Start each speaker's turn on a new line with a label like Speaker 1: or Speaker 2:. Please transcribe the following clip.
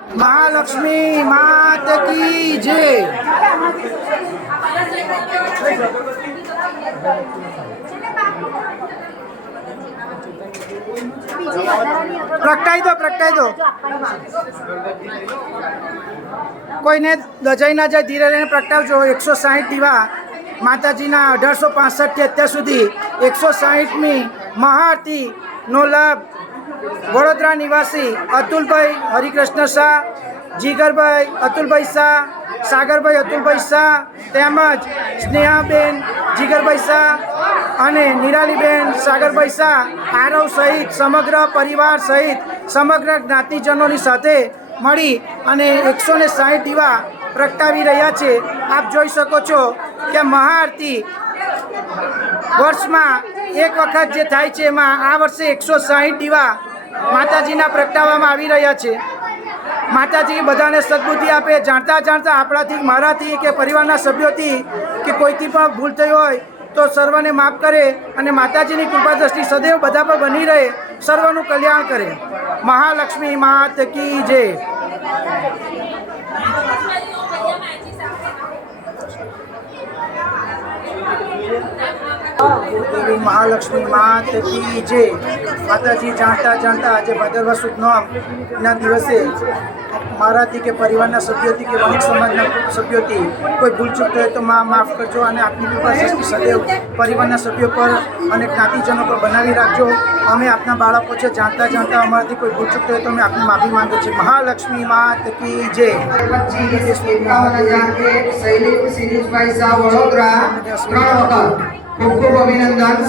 Speaker 1: મહાલક્ષ્મી માત કી જય. પ્રગટાઈ દો પ્રગટાઈ દો. કોઈને દજાઈ ના જાય, ધીરે રહીને પ્રગટાવજો. એકસો સાહીઠ દીવા માતાજીના અઢારસો પાસઠથી અત્યાર સુધી એકસો સાહીઠમી મહાઆરતીનો લાભ વડોદરા નિવાસી અતુલભાઈ હરિકૃષ્ણ શાહ, જીગરભાઈ અતુલભાઈ શાહ, સાગરભાઈ અતુલભાઈ શાહ, તેમજ સ્નેહાબેન જીગરભાઈ શાહ અને નિરાલીબેન સાગરભાઈ શાહ, આરવ સહિત સમગ્ર પરિવાર સહિત સમગ્ર જ્ઞાતિજનોની સાથે મળી અને એકસો ને સાહીઠ દીવા પ્રગટાવી રહ્યા છે. આપ જોઈ શકો છો કે મહાઆરતી વર્ષમાં એક વખત જે થાય છે, એમાં આ વર્ષે એકસો સાહીઠ દીવા માતાજીના પ્રગટાવવામાં આવી રહ્યા છે. માતાજી બધાને સદબુદ્ધિ આપે. જાણતા જાણતા આપણાથી, મારાથી કે પરિવારના સભ્યોથી કે કોઈથી પણ ભૂલ થઈ હોય તો સર્વને માફ કરે અને માતાજીની કૃપા દ્રષ્ટિ સદૈવ બધા પર બની રહે, સર્વનું કલ્યાણ કરે. મહાલક્ષ્મી માત કી જય. દેવી મહાલક્ષ્મી કી જે માતાજી જાણતા જાણતા આજે ભાદરવા સુદ ના દિવસે મારાથી કે પરિવારના સભ્યોથી કે વણિક સમાજના સભ્યોથી કોઈ ભૂલચૂક થાય તો માં માફ કરજો અને આપની કૃપા સૃષ્ટિ સદૈવ પરિવારના સભ્યો પર અને જ્ઞાતિજનો પર બનાવી રાખજો. અમે આપના બાળકો છે, જાણતા જાણતા અમારાથી કોઈ ભૂલચૂક થાય તો અમે આપની માફી માંગીએ છીએ. મહાલક્ષ્મી માત કી જય.
Speaker 2: શૈલેષ સિરીજભાઈ વડોદરા आपको अभिनंदन